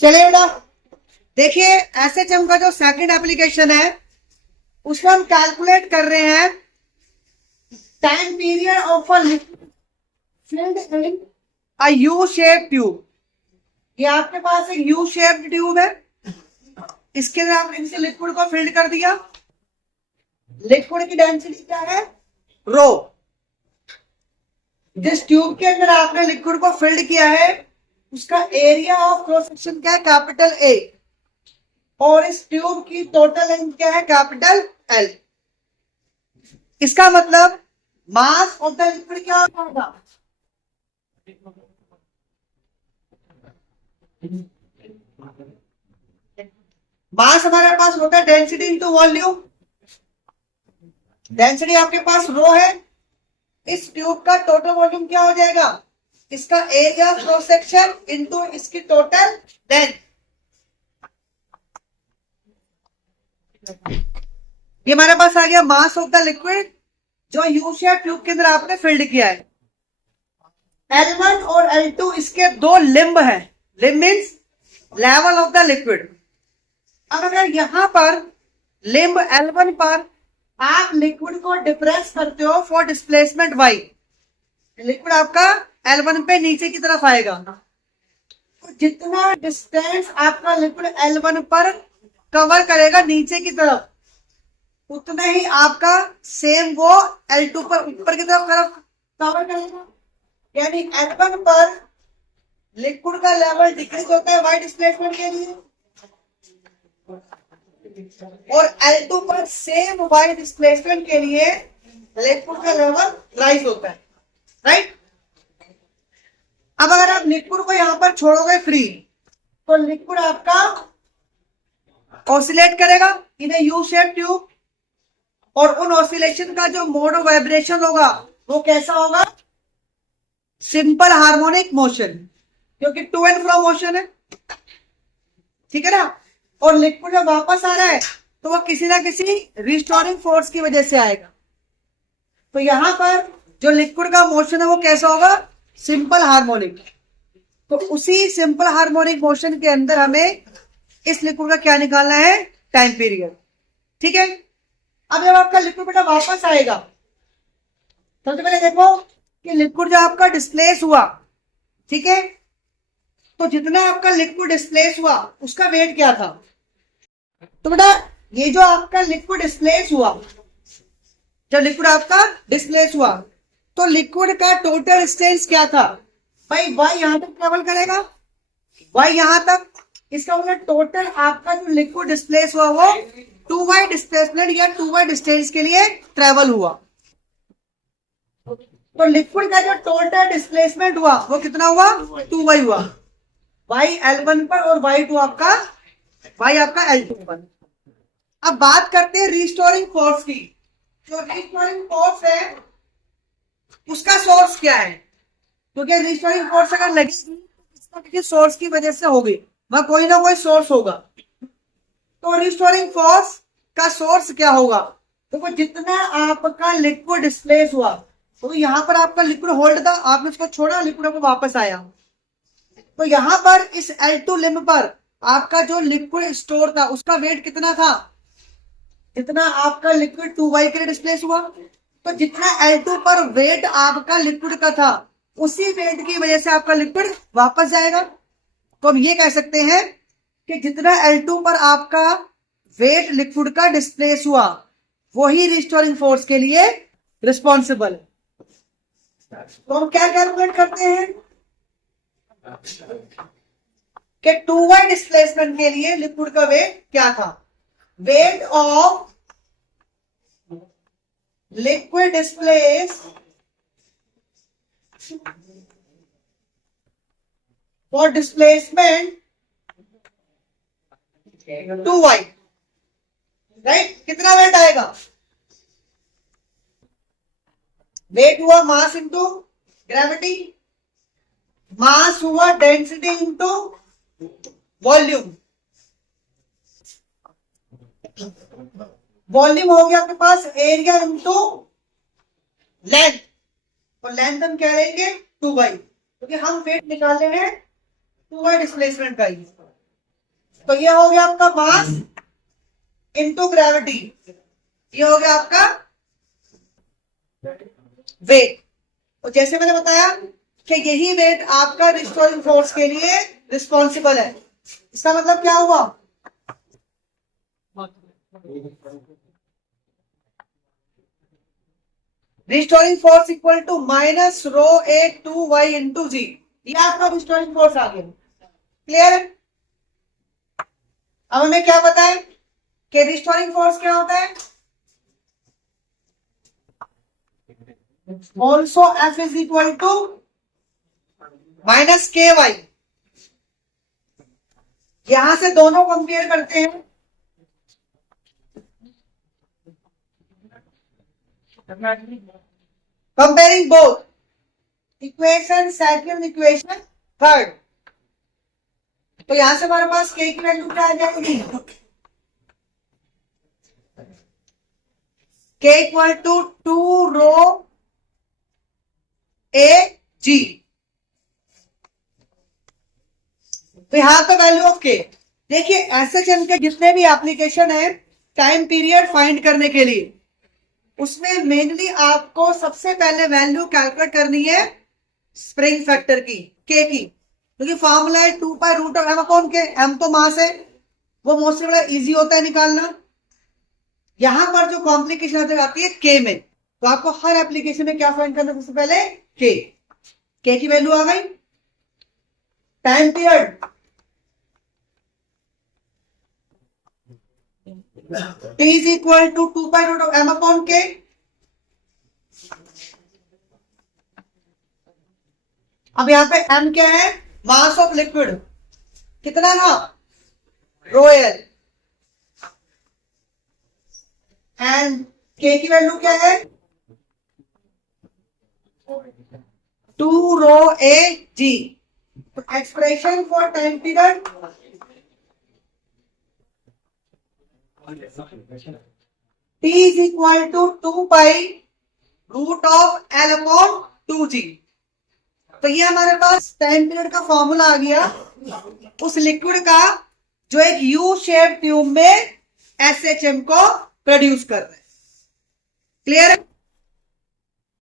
चलिए बेटा, देखिए एसएचएम का जो सेकंड एप्लीकेशन है उसमें हम कैलकुलेट कर रहे हैं time period of a filled in a you shape tube. ये आपके पास एक यू शेप्ड ट्यूब है, इसके अंदर आपने इसे लिक्विड को फिल्ड कर दिया। लिक्विड की डेंसिटी क्या है? रो। जिस ट्यूब के अंदर आपने लिक्विड को फिल्ड किया है उसका एरिया ऑफ क्रॉस सेक्शन क्या है? Capital A. और इस ट्यूब की टोटल लेंथ क्या है? Capital L. इसका मतलब मास ऑफ द लिक्विड क्या होगा? मास हमारे पास होता है डेंसिटी इंटू वॉल्यूम। डेंसिटी आपके पास रो है, इस ट्यूब का टोटल वॉल्यूम क्या हो जाएगा? इसका एरिया क्रॉस सेक्शन इंटू इसकी टोटल लेंथ। ये हमारे पास आ गया मास ऑफ द लिक्विड जो यू शेप ट्यूब के अंदर आपने फिल्ड किया है। L1 और L2 इसके दो लिम्ब हैं। Limb means level of the liquid. अब अगर यहां पर लिम्ब L1 पर आप लिक्विड को डिप्रेस करते हो फॉर डिस्प्लेसमेंट y, लिक्विड आपका L1 पे नीचे की तरफ आएगा। तो जितना डिस्टेंस आपका लिक्विड L1 पर कवर करेगा नीचे की तरफ, उतना ही आपका सेम वो L2 पर ऊपर की तरफ कवर करेगा। यानी L1 पर लिक्विड का लेवल डिक्रीज होता है y डिस्प्लेसमेंट के लिए, और L2 पर सेम y डिस्प्लेसमेंट के लिए लिक्विड का लेवल राइज होता है। राइट। अब अगर आप लिक्विड को यहां पर छोड़ोगे फ्री तो लिक्विड आपका ऑसिलेट करेगा इन यू शेप ट्यूब, और उन ऑसिलेशन का जो मोड ऑफ वाइब्रेशन होगा वो कैसा होगा? सिंपल हार्मोनिक मोशन, क्योंकि टू एंड फ्रो मोशन है। ठीक है ना। और लिक्विड जब वापस आ रहा है तो वो किसी ना किसी रिस्टोरिंग फोर्स की वजह से आएगा। तो यहां पर जो लिक्विड का मोशन है वो कैसा होगा? Simple harmonic. तो उसी सिंपल हार्मोनिक मोशन के अंदर हमें इस लिक्विड का क्या निकालना है? Time period. ठीक है। अब जब आपका लिक्विड बेटा वापस आएगा, सबसे पहले देखो कि लिक्विड जो आपका डिस्प्लेस हुआ, ठीक है, तो जितना आपका लिक्विड डिस्प्लेस हुआ उसका वेट क्या था? तो बेटा ये जो आपका लिक्विड डिस्प्लेस हुआ, जब लिक्विड आपका डिस्प्लेस हुआ तो लिक्विड का टोटल डिस्टेंस क्या था? भाई y यहां तक ट्रेवल करेगा, y यहां तक। इसका मतलब टोटल आपका जो लिक्विड डिस्प्लेस हुआ वो 2y डिस्प्लेसमेंट या 2y डिस्टेंस के लिए ट्रेवल हुआ। तो लिक्विड का जो टोटल डिस्प्लेसमेंट हुआ वो कितना हुआ? 2y हुआ। y L1 पर और y आपका L2 पर। अब बात करते हैं रिस्टोरिंग फोर्स की। जो रिस्टोरिंग फोर्स है उसका सोर्स क्या है? क्योंकि रिस्टोरिंग फोर्स अगर लगेगी तो किसी सोर्स की वजह से होगी, वह कोई ना कोई सोर्स होगा। तो रिस्टोरिंग फोर्स का सोर्स क्या होगा? तो जितना आपका लिक्विड डिस्प्लेस हुआ, तो यहां पर आपका लिक्विड होल्ड था, आपने उसको छोड़ा, लिक्विड आपको वापस आया। तो यहां पर इस L2 लिम्ब पर आपका जो लिक्विड स्टोर था उसका वेट कितना था? जितना आपका लिक्विड 2y के लिए डिस्प्लेस हुआ, तो जितना L2 पर वेट आपका लिक्विड का था उसी वेट की वजह से आपका लिक्विड वापस जाएगा। तो हम ये कह सकते हैं कि जितना L2 पर आपका वेट लिक्विड का डिस्प्लेस हुआ वही रिस्टोरिंग फोर्स के लिए रिस्पॉन्सिबल है। तो हम क्या कैलकुलेट करते हैं कि 2y डिस्प्लेसमेंट के लिए लिक्विड का वेट क्या था? Weight of liquid displace for displacement 2y। Right. कितना वेट आएगा? वेट हुआ मास इंटू ग्रेविटी, मास हुआ डेंसिटी इंटू वॉल्यूम, वॉल्यूम हो गया आपके पास एरिया इंटू लेंथ, और लेंथ हम क्या लेंगे? 2y, क्योंकि हम वेट निकाल रहे हैं 2y डिस्प्लेसमेंट का ही। तो ये हो गया आपका मास इनटू ग्रेविटी, ये हो गया आपका वेट। तो जैसे मैंने बताया कि यही वेट आपका रिस्टोरिंग फोर्स के लिए रिस्पॉन्सिबल है। इसका मतलब क्या हुआ, restoring force equal to minus rho a two y into g, ये आपका रिस्टोरिंग फोर्स आ गया। क्लियर है? अब हमें क्या पता है कि रिस्टोरिंग फोर्स क्या होता है, also F is equal to minus K Y. यहां से दोनों कंपेयर करते हैं, comparing both equation second equation third. तो यहां से हमारे पास के की वैल्यू क्या आ जाएगी, के equal to 2 rho A G. तो यहां पे वैल्यू ऑफ के, देखिए एसएचएम के जितने भी एप्लीकेशन है टाइम पीरियड फाइंड करने के लिए, उसमें मेनली आपको सबसे पहले वैल्यू कैलकुलेट करनी है स्प्रिंग फैक्टर की, के की, क्योंकि फॉर्मूला है 2 pi root of M upon K. M तो मास है, वो मोस्टली बड़ा इजी होता है निकालना। यहां पर जो कॉम्प्लिकेशन आती है के में, तो आपको हर एप्लीकेशन में क्या फाइंड करना है, सबसे पहले के की वैल्यू आ गई। Time period T is equal to 2 pi root of m upon k। अब यहां पे m क्या है, मास ऑफ लिक्विड, कितना था, रो एल, एंड k की वैल्यू क्या है, 2 रो ए जी। तो expression for time period T is equal to 2 pi root of L upon 2G। तो ये हमारे पास टाइम पीरियड का फॉर्मूला आ गया उस लिक्विड का जो एक यू शेप ट्यूब में एसएचएम को प्रोड्यूस कर रहा है। क्लियर है?